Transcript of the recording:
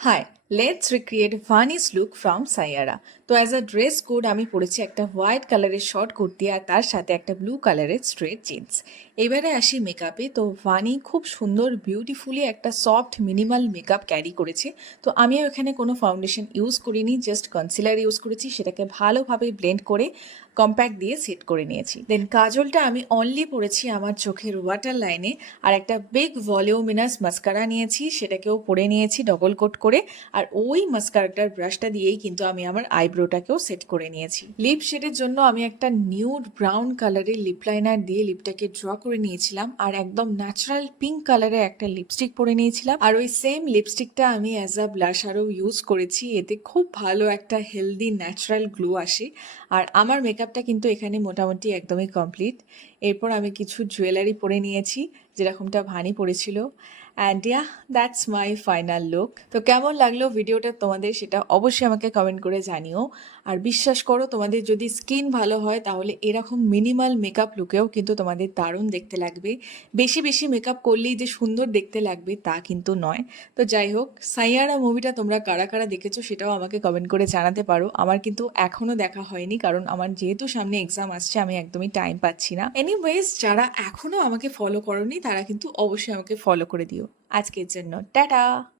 High, let's recreate Vaani's look from Saiyaara. তো as আ dress code আমি পরেছি একটা হোয়াইট কালারের শর্ট কুর্তি আর তার সাথে একটা ব্লু কালারের স্ট্রেট জিন্স। এবারে আসি মেকআপে। তো ভানি খুব সুন্দর বিউটিফুলি একটা সফট মিনিমাল মেকআপ ক্যারি করেছে। তো আমিও এখানে কোনো ফাউন্ডেশন ইউজ করিনি, জাস্ট কনসিলার ইউজ করেছি, সেটাকে ভালোভাবে ব্লেন্ড করে কম্প্যাক্ট দিয়ে সেট করে নিয়েছি। দেন কাজলটা আমি অনলি পরেছি আমার চোখের ওয়াটার লাইনে, আর একটা বিগ ভলিউমিনাস মাস্কারা নিয়েছি, সেটাকেও পরে নিয়েছি ডবল কোট করে। আর ওই মাস্কারাটার ব্রাশটা দিয়েই কিন্তু আমি আমার আইব্রোটাকেও সেট করে নিয়েছি। লিপ শেডের জন্য আমি একটা নিউড ব্রাউন কালারের লিপ লাইনার দিয়ে লিপটাকে ড্র করে নিয়েছিলাম, আর একদম ন্যাচারাল পিঙ্ক কালারের একটা লিপস্টিক পরে নিয়েছিলাম। আর ওই সেম লিপস্টিকটা আমি অ্যাজ আ ব্লাশারও ইউজ করেছি, এতে খুব ভালো একটা হেলদি ন্যাচারাল গ্লো আসে। আর আমার মেকআপটা কিন্তু এখানে মোটামুটি একদমই কমপ্লিট। এরপর আমি কিছু জুয়েলারি পরে নিয়েছি, যেরকমটা ভানি পরেছিল। And yeah, that's my final look. তো কেমন লাগলো ভিডিওটা তোমাদের, সেটা অবশ্যই আমাকে কমেন্ট করে জানিও। আর বিশ্বাস করো, তোমাদের যদি স্কিন ভালো হয় তাহলে এরকম মিনিমাল মেকআপ লুকেও কিন্তু তোমাদের দারুণ দেখতে লাগবে। বেশি বেশি মেকআপ করলেই যে সুন্দর দেখতে লাগবে তা কিন্তু নয়। তো যাই হোক, সাইয়ারা মুভিটা তোমরা কারা কারা দেখেছো সেটাও আমাকে কমেন্ট করে জানাতে পারো। আমার কিন্তু এখনও দেখা হয়নি, কারণ আমার যেহেতু সামনে এক্সাম আসছে আমি একদমই টাইম পাচ্ছি না। এনিওয়েজ, যারা এখনও আমাকে ফলো করোনি তারা কিন্তু অবশ্যই আমাকে ফলো করে দিও। আজকের জন্য টাটা।